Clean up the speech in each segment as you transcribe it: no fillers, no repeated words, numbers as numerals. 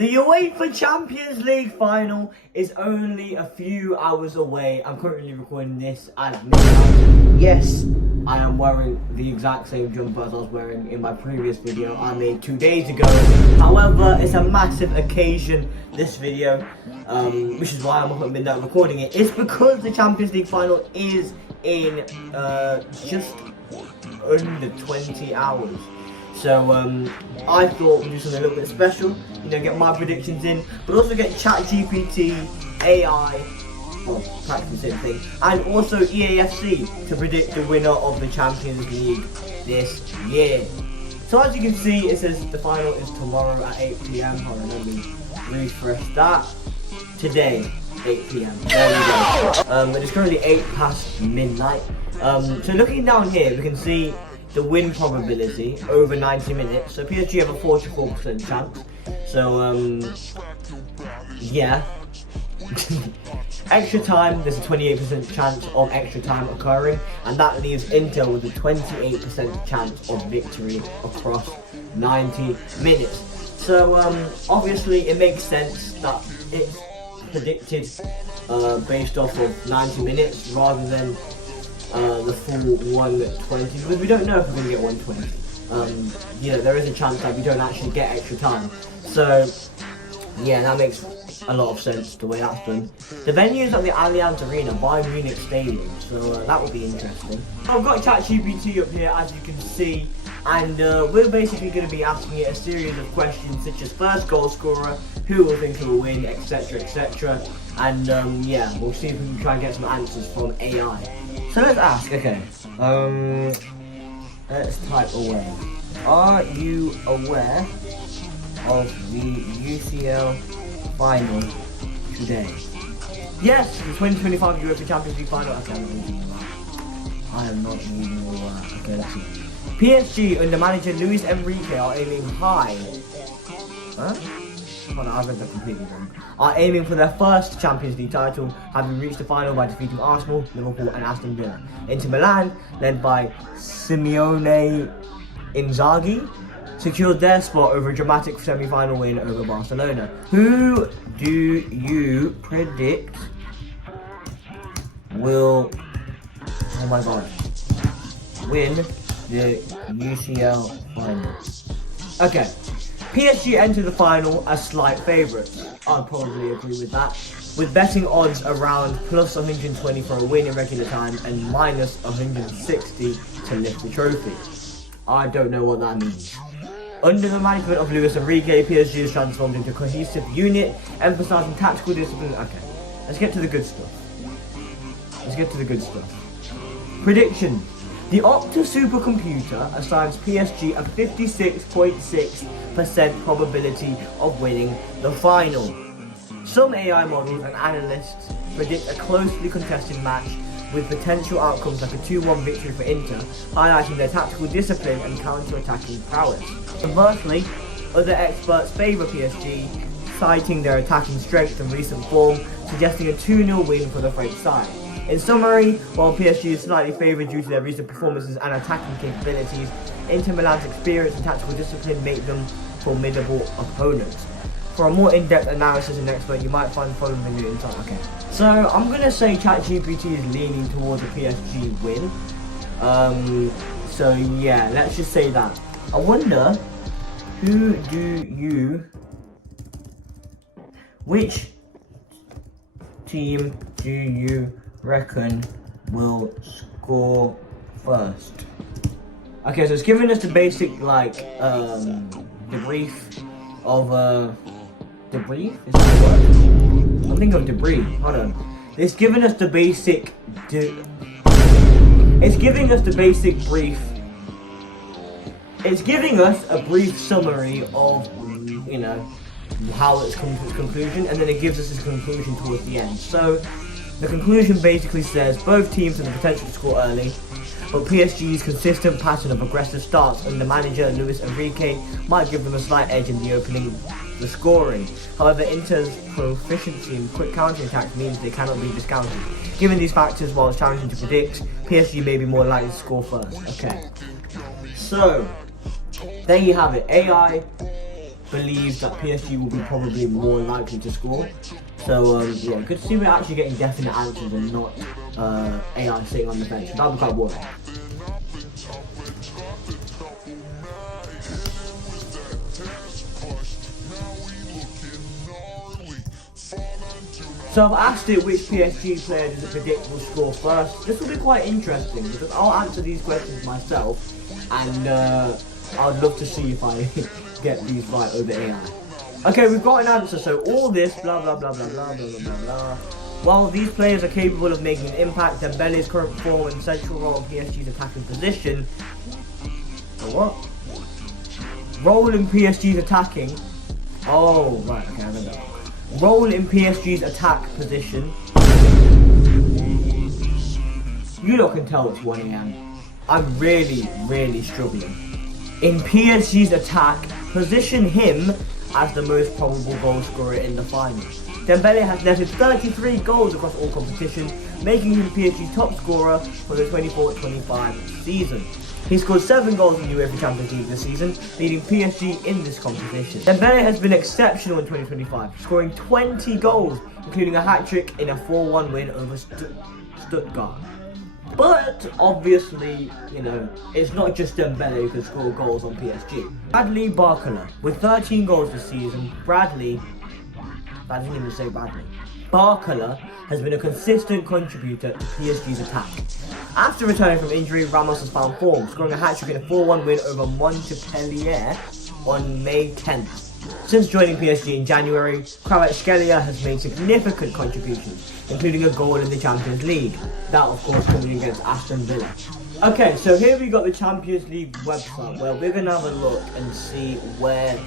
The UEFA Champions League final is only a few hours away. I'm currently recording this at midnight. Yes, I am wearing the exact same jumper as I was wearing in my previous video I made 2 days ago. However, it's a massive occasion, this video, which is why I'm up at midnight recording it. It's because the Champions League final is in just under 20 hours. So I thought we'd do something a little bit special, you know, get my predictions in, but also get ChatGPT, AI, well, practically the same thing, and also EAFC to predict the winner of the Champions League this year. So as you can see, it says the final is tomorrow at 8 PM. Hold on, let me refresh that. Today, 8 PM. There we go. It is currently 8 past midnight. So looking down here, we can see the win probability over 90 minutes. So PSG have a 44% chance. So yeah. Extra time, there's a 28% chance of extra time occurring, and that leaves Inter with a 28% chance of victory across 90 minutes. So obviously it makes sense that it's predicted based off of 90 minutes rather than the full 120, because we don't know if we're going to get 120. You know, there is a chance that we don't actually get extra time. So yeah, that makes a lot of sense the way that's done. The venue is at the Allianz Arena, Bayern Munich Stadium, so that would be interesting. I've got ChatGPT up here, as you can see, and we're basically going to be asking it a series of questions such as first goal scorer, who will think will win, etc, etc, and yeah, we'll see if we can try and get some answers from AI. So let's ask, okay, let's type away. Are you aware of the UCL final today? Yes, the 2025 UEFA Champions League final. Okay, I'm not reading that. I am not reading all that. Okay, let's see. PSG under manager Luis Enrique are aiming high. Huh? Hold on, I read that completely wrong. Are aiming for their first Champions League title, having reached the final by defeating Arsenal, Liverpool and Aston Villa. Inter Milan, led by Simone Inzaghi, secured their spot over a dramatic semi-final win over Barcelona. Who do you predict will, oh my god, win the UCL final? Okay, PSG enter the final as slight favourites. I'd probably agree with that, with betting odds around plus 120 for a win in regular time and minus 160 to lift the trophy. I don't know what that means. Under the management of Luis Enrique, PSG is transformed into a cohesive unit, emphasising tactical discipline. Okay, let's get to the good stuff. Let's get to the good stuff. Prediction. The Opta supercomputer assigns PSG a 56.6% probability of winning the final. Some AI models and analysts predict a closely contested match with potential outcomes like a 2-1 victory for Inter, highlighting their tactical discipline and counter-attacking prowess. Conversely, other experts favour PSG, citing their attacking strength and recent form, suggesting a 2-0 win for the French side. In summary, while PSG is slightly favoured due to their recent performances and attacking capabilities, Inter Milan's experience and tactical discipline make them formidable opponents. For a more in-depth analysis and expert, you might find the following video inside. Okay, so I'm going to say ChatGPT is leaning towards a PSG win. So yeah, let's just say that. I wonder, which team do you reckon will score first? Okay, so it's giving us the basic, like, debrief of, debrief? Is that a word? I'm thinking of debris, hold on. It's giving us the basic, it's giving us the basic brief. It's giving us a brief summary of, you know, how it's come to its conclusion, and then it gives us its conclusion towards the end. So, the conclusion basically says both teams have the potential to score early, but PSG's consistent pattern of aggressive starts under manager Luis Enrique might give them a slight edge in the opening, the scoring. However, Inter's proficiency in quick counter-attacks means they cannot be discounted. Given these factors, while it's challenging to predict, PSG may be more likely to score first. Okay, so there you have it. AI believes that PSG will be probably more likely to score. So yeah, good to see we're actually getting definite answers and not AI sitting on the bench. That'll be quite boring. So I've asked it which PSG player does the predict will score first. This will be quite interesting because I'll answer these questions myself, and I'd love to see if I get these right over AI. Okay, we've got an answer. So all this blah blah blah blah blah blah blah blah. While these players are capable of making an impact, Dembele's current form and central role in PSG's attacking position. What? Role in PSG's attacking. Oh right, okay, I read that. Role in PSG's attack position. You lot can tell it's 1 AM. I'm really struggling. In PSG's attack, position him as the most probable goal scorer in the final. Dembele has netted 33 goals across all competitions, making him PSG's top scorer for the 24-25 season. He scored 7 goals in the UEFA CHAMPIONS LEAGUE this season, leading PSG in this competition. Dembele has been exceptional in 2025, scoring 20 goals, including a hat-trick in a 4-1 win over Stuttgart. But obviously, you know, it's not just Dembele who can score goals on PSG. Bradley Barcola, with 13 goals this season, I didn't even say Bradley. Barcola has been a consistent contributor to PSG's attack. After returning from injury, Ramos has found form, scoring a hat-trick in a 4-1 win over Montpellier on May 10th. Since joining PSG in January, Kvaratskhelia has made significant contributions, including a goal in the Champions League. That, of course, coming against Aston Villa. Okay, so here we got the Champions League website, where we're going to have a look and see where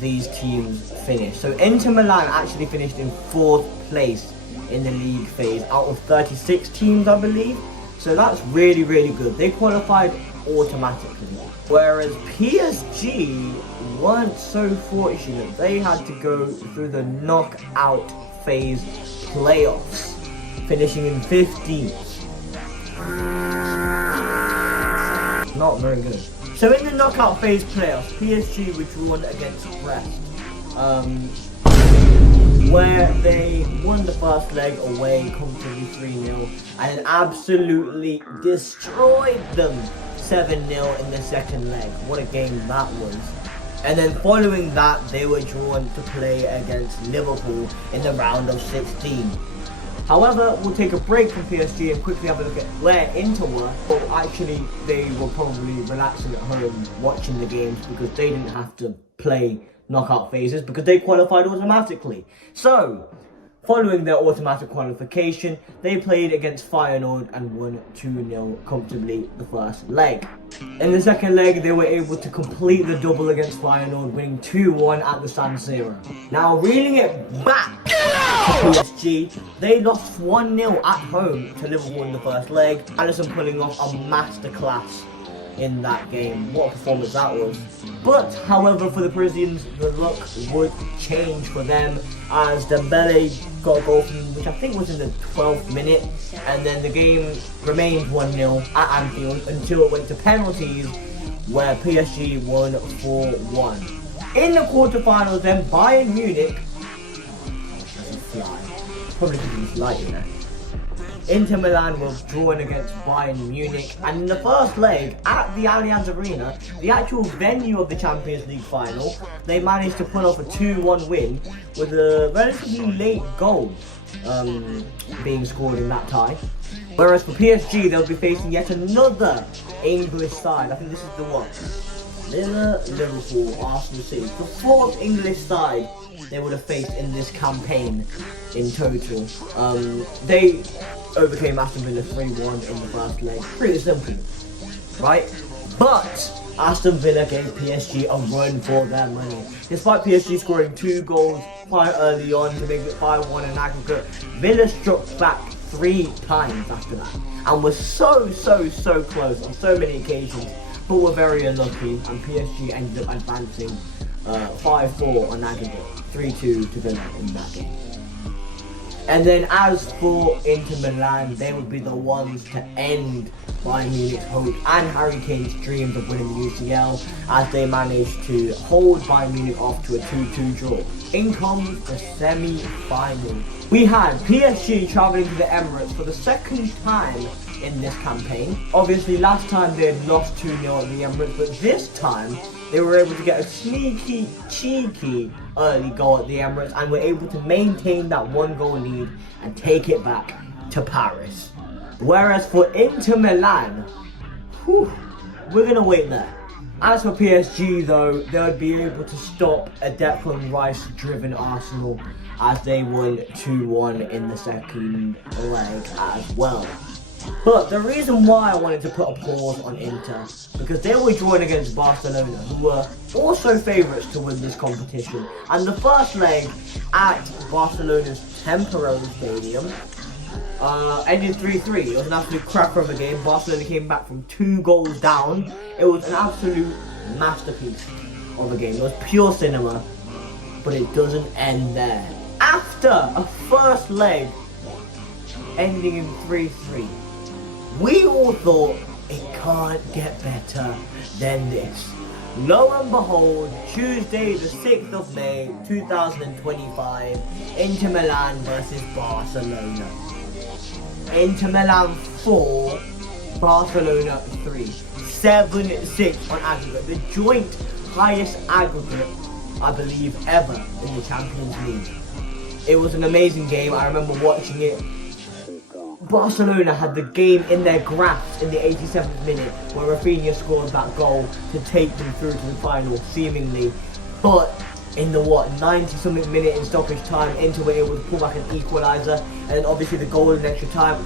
these teams finished. So Inter Milan actually finished in 4th place in the league phase out of 36 teams, I believe. So that's really good. They qualified automatically. Whereas PSG weren't so fortunate. They had to go through the knockout phase playoffs, finishing in 15th. Not very good. So in the knockout phase playoffs, PSG were drawn against Brest, where they won the first leg away comfortably 3-0 and absolutely destroyed them 7-0 in the second leg. What a game that was. And then following that, they were drawn to play against Liverpool in the round of 16. However, we'll take a break from PSG and quickly have a look at where Inter were. Well, actually, they were probably relaxing at home watching the games because they didn't have to play knockout phases because they qualified automatically. So, following their automatic qualification, they played against Feyenoord and won 2-0 comfortably the first leg. In the second leg, they were able to complete the double against Feyenoord, winning 2-1 at the San Siro. Now, reeling it back to PSG, they lost 1-0 at home to Liverpool in the first leg. Alisson pulling off a masterclass in that game. What a performance that was. But, however, for the Parisians, the luck would change for them as Dembele got a goal from, which I think was in the 12th minute, and then the game remained 1-0 at Anfield until it went to penalties, where PSG won 4-1. In the quarterfinals then, Bayern Munich, that's a fly, probably because he's light in there. Inter Milan was drawn against Bayern Munich, and in the first leg at the Allianz Arena, the actual venue of the Champions League final, they managed to pull off a 2-1 win with a relatively late goal being scored in that tie. Whereas for PSG, they'll be facing yet another English side. I think this is the one. Villa, Liverpool, Arsenal City. The 4th English side they would have faced in this campaign in total. They overcame Aston Villa 3-1 in the first leg. Pretty simple, right? But Aston Villa gave PSG a run for their money. Despite PSG scoring 2 goals quite early on to make it 5-1 in aggregate, Villa struck back 3 times after that and was so close on so many occasions, but were very unlucky, and PSG ended up advancing 5-4 on aggregate, 3-2 to Villa in that game. And then as for Inter Milan, they would be the ones to end Bayern Munich's hope and Harry Kane's dreams of winning the UCL, as they managed to hold Bayern Munich off to a 2-2 draw. In comes the semi-final. We had PSG travelling to the Emirates for the second time in this campaign. Obviously last time they had lost 2-0 at the Emirates, but this time they were able to get a sneaky, cheeky early goal at the Emirates and were able to maintain that 1-goal lead and take it back to Paris. Whereas for Inter Milan, we're going to wait there. As for PSG though, they would be able to stop a Declan Rice-driven Arsenal as they won 2-1 in the second leg as well. But the reason why I wanted to put a pause on Inter, because they were drawing against Barcelona, who were also favourites to win this competition. And the first leg at Barcelona's temporary stadium ended 3-3. It was an absolute cracker of a game. Barcelona came back from 2 goals down. It was an absolute masterpiece of a game. It was pure cinema, but it doesn't end there. After a first leg ending in 3-3, we all thought it can't get better than this. Lo and behold, Tuesday the 6th of May 2025, Inter Milan versus Barcelona. Inter Milan 4, Barcelona 3. 7-6 on aggregate. The joint highest aggregate, I believe, ever in the Champions League. It was an amazing game. I remember watching it. Barcelona had the game in their grasp in the 87th minute, where Rafinha scored that goal to take them through to the final, seemingly. But in the 90-something minute in stoppage time, Inter were able to pull back an equaliser, and then obviously the goal in extra time.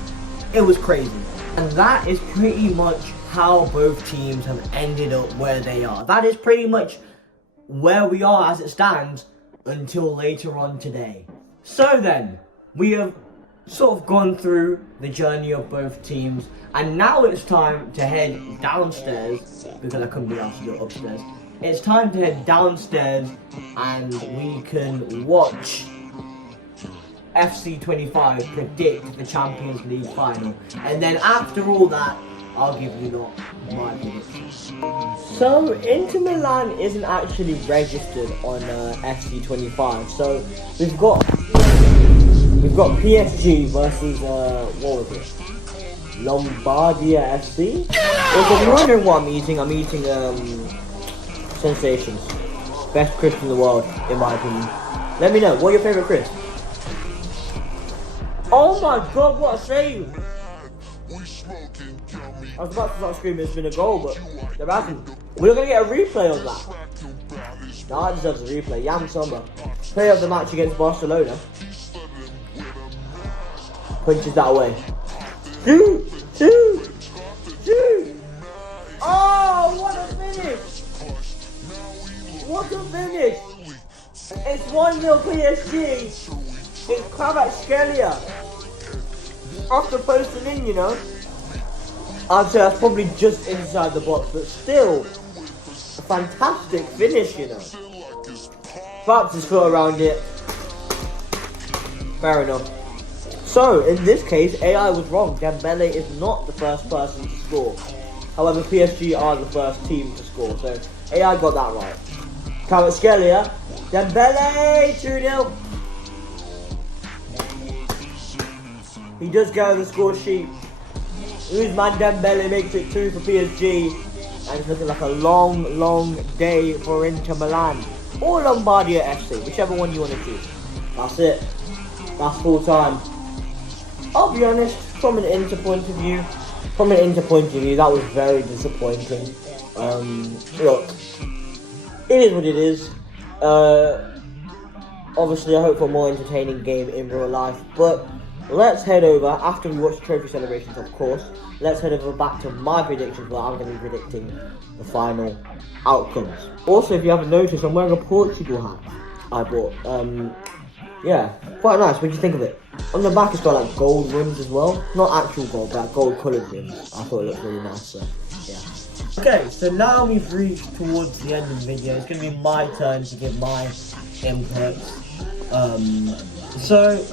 It was crazy. And that is pretty much how both teams have ended up where they are. That is pretty much where we are as it stands until later on today. So then, we have sort of gone through the journey of both teams, and now it's time to head downstairs, because I couldn't be asked to go upstairs. It's time to head downstairs and we can watch FC25 predict the Champions League final. And then after all that, I'll give you my predictions. So Inter Milan isn't actually registered on FC25. So we've got PSG versus what was it? Lombardia FC. If you're wondering what I'm eating Sensations. Best crisp in the world, in my opinion. Let me know, what are your favourite crisps? Oh my god, what a save! I was about to start screaming it's been a goal, but there hasn't. We're gonna get a replay of that. Nah, it deserves a replay. Yam Summer. Play of the match against Barcelona. Punches that away. Shoot! Oh, what a finish! What a finish! It's 1-0 PSG. It's Kvaratskhelia. After posting in, you know. I'd say that's probably just inside the box, but still a fantastic finish, you know. Wraps his foot around it. Fair enough. So, in this case, AI was wrong. Dembele is not the first person to score. However, PSG are the first team to score, so AI got that right. Kvaratskhelia, Dembele, 2-0. He does go on the score sheet. Ousmane Dembele makes it 2 for PSG, and it's looking like a long day for Inter Milan or Lombardia FC, whichever one you want to choose. That's it. That's full time. I'll be honest, from an Inter point of view, that was very disappointing. Look, it is what it is. Obviously, I hope for a more entertaining game in real life, but let's head over, after we watch the trophy celebrations, of course, let's head over back to my predictions, where I'm going to be predicting the final outcomes. Also, if you haven't noticed, I'm wearing a Portugal hat I bought. Yeah, quite nice. What do you think of it? On the back, it's got like gold rims as well. Not actual gold, but like gold coloured rims. I thought it looked really nice, so yeah. Okay, so now we've reached towards the end of the video. It's going to be my turn to give my input. So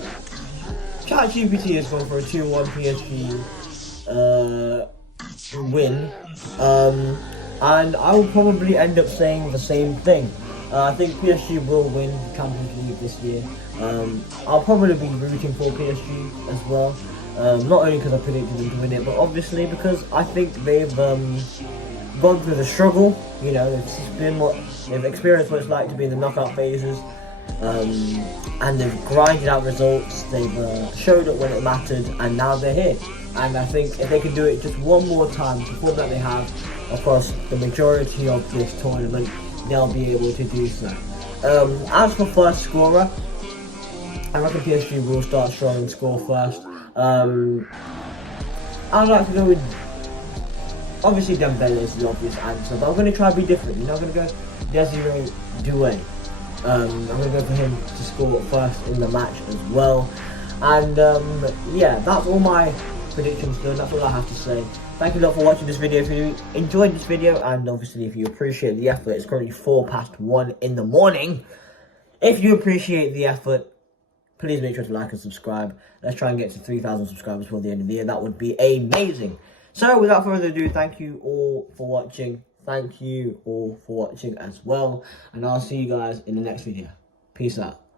ChatGPT has gone for a 2-1 PSG win, and I will probably end up saying the same thing. I think PSG will win the Champions League this year. I'll probably be rooting for PSG as well. Not only because I predicted them to win it, but obviously because I think they've gone through the struggle. You know, they've experienced what it's like to be in the knockout phases, and they've grinded out results. They've showed up when it mattered, and now they're here. And I think if they can do it just one more time, the form that they have across the majority of this tournament, they'll be able to do so. As for first scorer, I reckon PSG will start strong and score first. I'd like to go with, obviously Dembele is the obvious answer, but I'm going to try to be different. You know, I'm going to go Desiree Doué. I'm going to go for him to score first in the match as well. And yeah, that's all my predictions done. That's all I have to say. Thank you a lot for watching this video. If you enjoyed this video, and obviously if you appreciate the effort, it's currently 1:04 in the morning. If you appreciate the effort, please make sure to like and subscribe. Let's try and get to 3,000 subscribers before the end of the year. That would be amazing. So without further ado, thank you all for watching. Thank you all for watching as well. And I'll see you guys in the next video. Peace out.